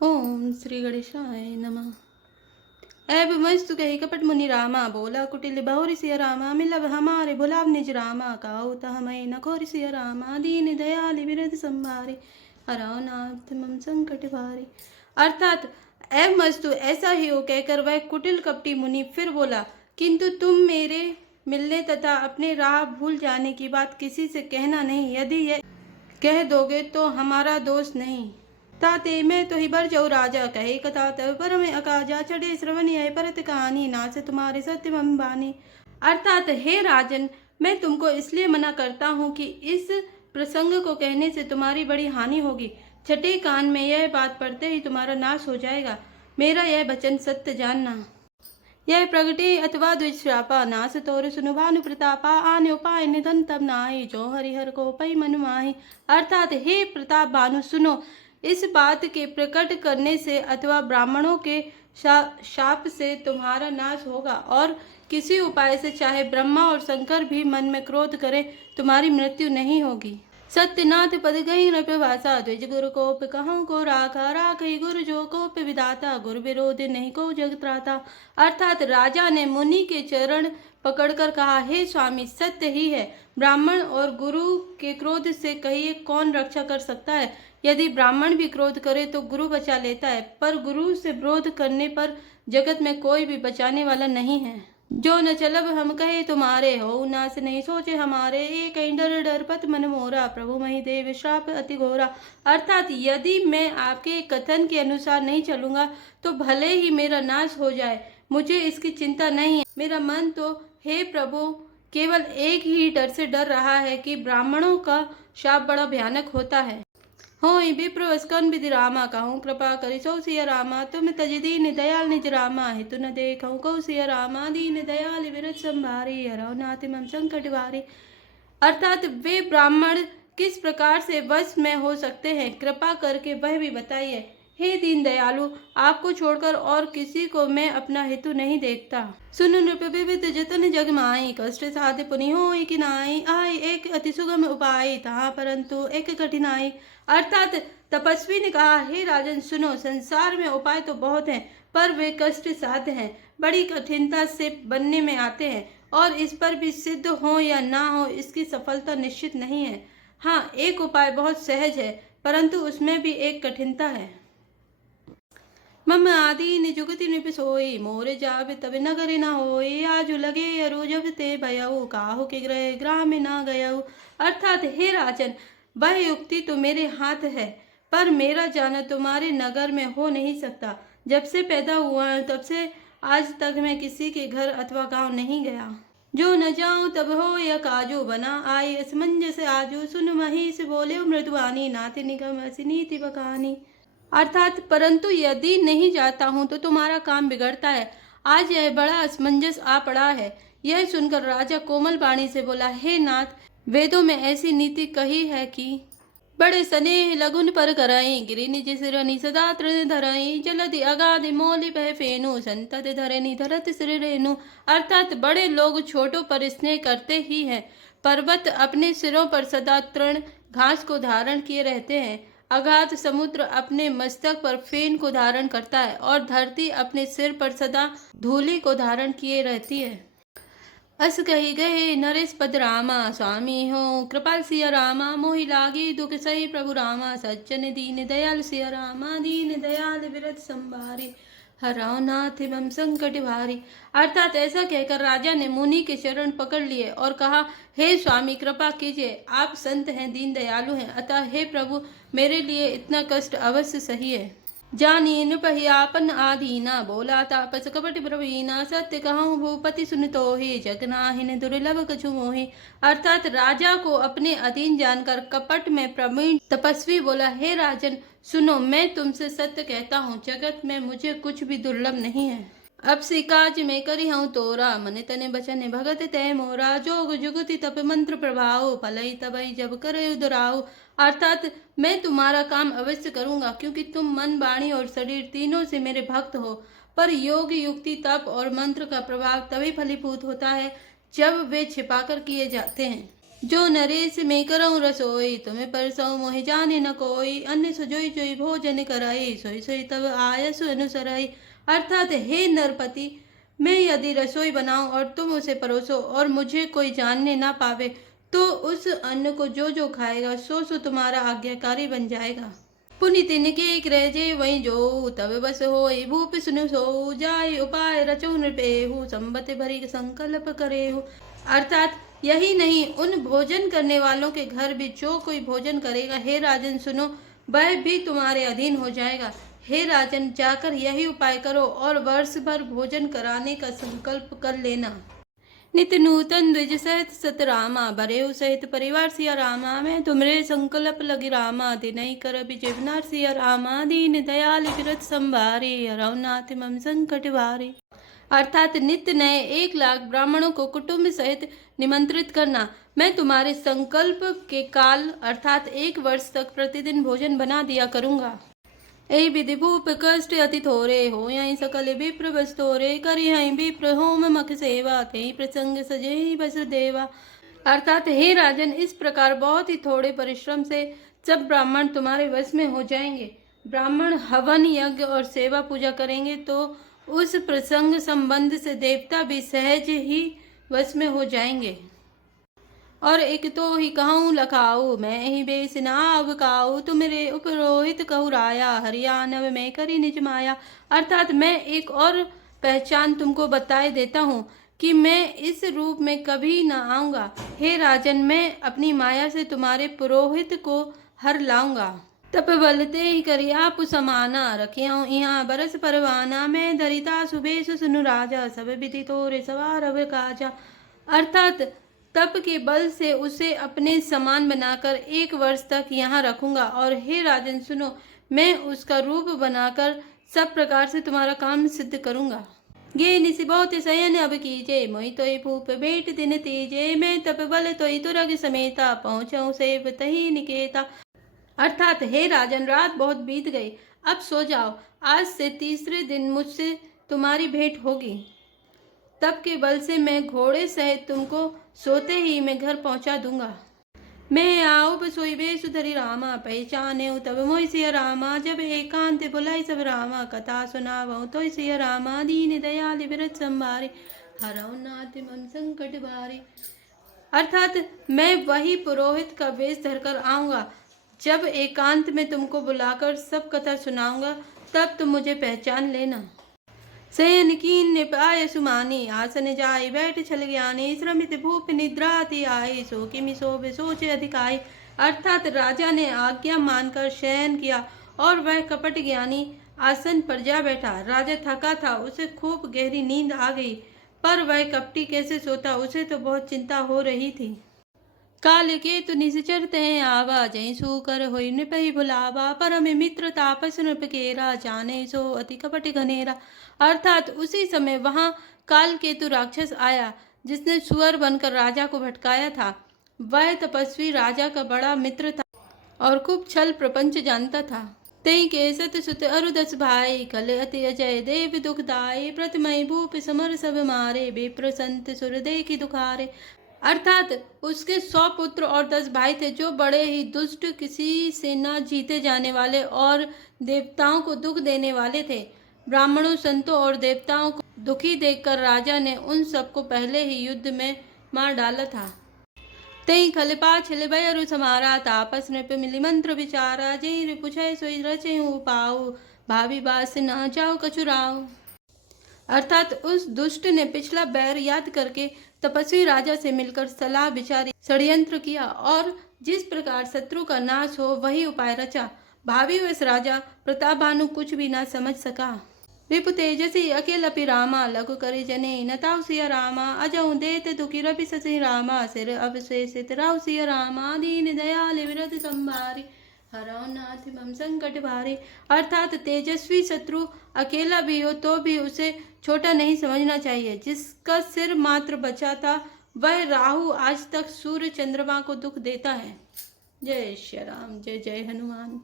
ओम श्री गणेशाय नमः। ऐब मस्तु कही कपट मुनि रामा, बोला कुटिल बहुरि सिय रामा, मिलब हमारे भुलाव निज रामा, काऊ तह मैं न खोरि सिय रामा, दीन दयाल विरध संभारे, हराओ नाथ मम संकट भारे। अर्थात ऐब मस्तु ऐसा ही हो कहकर वह कुटिल कपटी मुनि फिर बोला, किंतु तुम मेरे मिलने तथा अपने राह भूल जाने की बात किसी से कहना नहीं। यदि यह कह दोगे तो हमारा दोष नहीं। ताते मैं तो ही बर जाऊ राजा, कहे कथा तब पर में अकाजा, चढ़े श्रवण यह परत कहानी, नाच तुम्हारे सत्य मम बानी। अर्थात हे राजन, मैं तुमको इसलिए मना करता हूँ कि इस प्रसंग को कहने से तुम्हारी बड़ी हानि होगी। छठे कान में यह बात पड़ते ही तुम्हारा नाश हो जाएगा। मेरा यह वचन सत्य जानना। यह प्रगटे अथवा दुष्प्रापा, नास तोर सुनु भानु प्रतापा, आने उपाय निधन तब नाई, जो हरिहर को पई मन माही। अर्थात हे प्रताप भानु सुनो, इस बात के प्रकट करने से अथवा ब्राह्मणों के शाप से तुम्हारा नाश होगा, और किसी उपाय से चाहे ब्रह्मा और शंकर भी मन में क्रोध करे तुम्हारी मृत्यु नहीं होगी। सत्यनाथ पद गई न प्रभाषा, द्विज गुरु कोप कहूँ को राखा, राखी गुरु जो कोप विदाता, गुरु विरोध नहीं को जग त्राता। अर्थात राजा ने मुनि के चरण पकड़कर कहा, हे स्वामी सत्य ही है, ब्राह्मण और गुरु के क्रोध से कहिए कौन रक्षा कर सकता है। यदि ब्राह्मण भी क्रोध करे तो गुरु बचा लेता है, पर गुरु से विरोध करने पर जगत में कोई भी बचाने वाला नहीं है। जो न चलब हम कहे तुम्हारे, हो नास नहीं सोचे हमारे, एक डर डरपत मन मोरा, प्रभु मही देव श्राप अति घोरा। अर्थात यदि मैं आपके कथन के अनुसार नहीं चलूंगा तो भले ही मेरा नाश हो जाए, मुझे इसकी चिंता नहीं है। मेरा मन तो हे प्रभु केवल एक ही डर से डर रहा है कि ब्राह्मणों का शाप बड़ा भयानक होता है। हो विप्र स्कन विधि रामा, कहूँ कृपा करि सो सिय रामा, तुम तज दीन दयाल निज रामा, हितु न देखऊँ कौ सिय रामा, दीन दयाल विरत संभारी, हरौ नाथ मम संकट भारी। अर्थात वे ब्राह्मण किस प्रकार से वश में हो सकते हैं, कृपा करके वह भी बताइए। हे दीन दयालु, आपको छोड़कर और किसी को मैं अपना हेतु नहीं देखता। सुन नृप विविध जतन जग माई, कष्ट साध पुनि होई किनाई, आई एक अति सुगम उपाय, तहाँ परंतु एक कठिनाई। अर्थात तपस्वी ने कहा, हे राजन सुनो, संसार में उपाय तो बहुत हैं, पर वे कष्ट साध्य हैं, बड़ी कठिनता से बनने में आते हैं, और इस पर भी सिद्ध हो या ना हो इसकी सफलता निश्चित नहीं है। हाँ, एक उपाय बहुत सहज है, परंतु उसमें भी एक कठिनता है। मम आदि निजुगति निप सोई, मोर जाब तब नगर न होई, आजु लगे अरु जब ते भयऊ, काहू के ग्रह ग्राम में न गयऊ। अर्थात हे राजन, वह युक्ति तो मेरे हाथ है, पर मेरा जाना तुम्हारे नगर में हो नहीं सकता। जब से पैदा हुआ तब से आज तक मैं किसी के घर अथवा गांव नहीं गया। जो न जाऊं तब हो या काजू, बना आई असमंजस आजू, सुन महिष बोले मृदुवानी, नाते निगम असी नीति बकानी। अर्थात परंतु यदि नहीं जाता हूँ तो तुम्हारा काम बिगड़ता है। आज यह बड़ा असमंजस आ पड़ा है। यह सुनकर राजा कोमल वाणी से बोला, हे नाथ, वेदों में ऐसी नीति कही है कि बड़े स्नेह लघुन पर कराई, गिरि निज सिरनि सदा तृण धराई, जलधि अगाधि मोलि पह फेनु, संतत धरनि धरत सिर रेनु। अर्थात बड़े लोग छोटों पर स्नेह करते ही हैं। पर्वत अपने सिरों पर सदा तृण घास को धारण किए रहते हैं, अगाध समुद्र अपने मस्तक पर फेन को धारण करता है, और धरती अपने सिर पर सदा धूलि को धारण किए रहती है। अस कही गए नरेश पद रामा, स्वामी हो कृपाल सिया रामा, मोहि लागी दुख सही प्रभु रामा, सज्जन दीन दयाल सिया रामा, दीन दयाल विरत संभारी, हराओ नाथ एवं संकट भारी। अर्थात ऐसा कहकर राजा ने मुनि के चरण पकड़ लिए और कहा, हे स्वामी कृपा कीजिए, आप संत हैं, दीन दयालु हैं, अतः हे प्रभु मेरे लिए इतना कष्ट अवश्य सही है। जानी नृपहियापन आदीना, बोला तापस कपट प्रवीणा, सत्य कहूँ भूपति सुन तो ही, जगनाहिन दुर्लभ कछु मोहि। अर्थात राजा को अपने अधीन जानकर कपट में प्रवीण तपस्वी बोला, हे राजन सुनो, मैं तुमसे सत्य कहता हूँ, जगत में मुझे कुछ भी दुर्लभ नहीं है। अब सी काज में करी हूँ तोरा, मन तने बचन भगत तय मोरा, जोग जुगति तप मंत्र प्रभाव, फलई तबई जब करे उदराव। अर्थात मैं तुम्हारा काम अवश्य करूंगा, क्योंकि तुम मन वाणी और शरीर तीनों से मेरे भक्त हो, पर योग युक्ति तप और मंत्र का प्रभाव तभी फलीभूत होता है जब वे छिपाकर किए जाते हैं। जो नरेश मैं करऊँ रसोई, तुम्हें परसऊँ मोहि जाने न कोई। अन्य सजोई जोई भोजन कराई, सोई सोई तब आयसु अनुसराई। अर्थात हे नरपति, मैं यदि रसोई बनाऊं और तुम उसे परोसो और मुझे कोई जानने ना पावे, तो उस अन्न को जो जो खाएगा सो सो तुम्हारा आज्ञाकारी बन जाएगा। पुनि तिनके एक रह जे वहीं जो, तब बस होई भूप सुनु सो। जाय उपाय रचो नृपेहु, संबत भरी संकल्प करेहु। अर्थात यही नहीं, उन भोजन करने वालों के घर भी जो कोई भोजन करेगा, हे राजन सुनो, वह भी तुम्हारे अधीन हो जाएगा। हे राजन, जाकर यही उपाय करो और वर्ष भर भोजन कराने का संकल्प कर लेना। नित नूतन द्विज सहित सत रामा, बरेऊ सहित परिवार सिया रामा। मैं तुमरे संकल्प लगी रामा, दिनई कर विजयनार सिया रामा। दीन दयाल विरत संभारे, रघुनाथ मम संकट भारे। अर्थात नित्य नए 1,00,000 ब्राह्मणों को कुटुंब सहित निमंत्रित करना। मैं तुम्हारे संकल्प के काल अर्थात 1 वर्ष तक प्रतिदिन भोजन बना दिया करूंगा। ऐ विधि भूप कष्ट अति थोरे, हो यहीं सकल विप्र बस तोरे। करी हई विप्र होम मख सेवा, ते प्रसंग सजे बस देवा। अर्थात हे राजन, इस प्रकार बहुत ही थोड़े परिश्रम से जब ब्राह्मण तुम्हारे वश में हो जाएंगे, ब्राह्मण हवन यज्ञ और सेवा पूजा करेंगे, तो उस प्रसंग संबंध से देवता भी सहज ही वश में हो जाएंगे। और एक तो ही कहूँ लखाऊ, मैं ही बेस नाव काऊ। तुमरे उपरोहित कहु राया, हरियाणव में करी निज माया। अर्थात मैं एक और पहचान तुमको बताए देता हूँ कि मैं इस रूप में कभी न आऊँगा। हे राजन, मैं अपनी माया से तुम्हारे पुरोहित को हर लाऊंगा। तप बलते ही करी आप समाना, रखियाँ यहाँ बरस परवाना। मैं धरिता सुबेश सुनु राजा, सब विधि तोरे सवार अब काजा। अर्थात तप के बल से उसे अपने समान बनाकर 1 वर्ष तक यहाँ रखूंगा। और हे राजन सुनो, मैं उसका रूप बनाकर सब प्रकार से तुम्हारा काम सिद्ध करूंगा। ये निसि बहुत शयन अब कीजे, मोहि तोय भूप भेंट दिन तीजे। मैं तप बल तोय तुरग समेता, पहुँचऊँ सेव तही निकेता। अर्थात हे राजन, रात बहुत बीत गई, अब सो जाओ। आज से 3रे दिन मुझसे तुम्हारी भेंट होगी। तप के बल से मैं घोड़े सहित तुमको सोते ही मैं घर पहुंचा दूंगा। मैं आओ बसोई बेसुधरी रामा, पहचाने तब मोहि सिया रामा। जब एकांत बुलाई सब रामा, कथा सुनावो तो सिया रामा। दीन दयाल विरत संभारे, हरऊ नाथ मम संकट भारे। अर्थात मैं वही पुरोहित का वेश धरकर आऊंगा। जब एकांत में तुमको बुलाकर सब कथा सुनाऊंगा, तब तुम मुझे पहचान लेना। शयन कीन निपाय सुमानी, आसन जाय बैठ छल ज्ञानी। श्रमित भूप निद्राति आई, सो किमि सोबे सोचे अधिकाई। अर्थात राजा ने आज्ञा मानकर शयन किया और वह कपट ज्ञानी आसन पर जा बैठा। राजा थका था, उसे खूब गहरी नींद आ गई, पर वह कपटी कैसे सोता, उसे तो बहुत चिंता हो रही थी। काल केतु निश्चर तय आवा, जय सूकर होई नृपहि भुलावा। परम मित्र तापस नृप केरा, जाने सो अति कपट घनेरा। अर्थात उसी समय वहां काल केतु राक्षस आया, जिसने सुअर बनकर राजा को भटकाया था। वह तपस्वी राजा का बड़ा मित्र था और खूब छल प्रपंच जानता था। तई के सत सुत अरुदस भाई, कल अति अजय देव दुखदाई। प्रथमय भूप समर सब मारे, विप्र संत सुर देखि दुखारे। अर्थात उसके 100 पुत्र और 10 भाई थे, जो बड़े ही दुष्ट, किसी से न जीते जाने वाले और देवताओं को दुख देने वाले थे। ब्राह्मणों, संतों और देवताओं को दुखी देखकर राजा ने उन सबको पहले ही युद्ध में मार डाला था। तई खलपा छिल भयरु समारा, तापस नृप मिली मंत्र विचारा। जय पुछय सोई रचे पाऊ, भावी बास न जाओ कछुराओ। अर्थात उस दुष्ट ने पिछला बैर याद करके तपस्वी राजा से मिलकर सलाह विचारी, षड्यंत्र किया और जिस प्रकार शत्रु का नाश हो वही उपाय रचा। भावी वश राजा प्रतापभानु कुछ भी न समझ सका। रिपु तेजसी अकेलपि रामा, लघु करि जने नताउ सिया रामा। अजऊ देत दुखी रवि ससि रामा, सिर अवशेषित राउ सिया रामा। दीन दयाल विरत संभारी, हरऊ नाथ मम संकट भारी। अर्थात तेजस्वी शत्रु अकेला भी हो तो भी उसे छोटा नहीं समझना चाहिए। जिसका सिर मात्र बचा था, वह राहु आज तक सूर्य चंद्रमा को दुख देता है। जय श्री राम, जय जय हनुमान।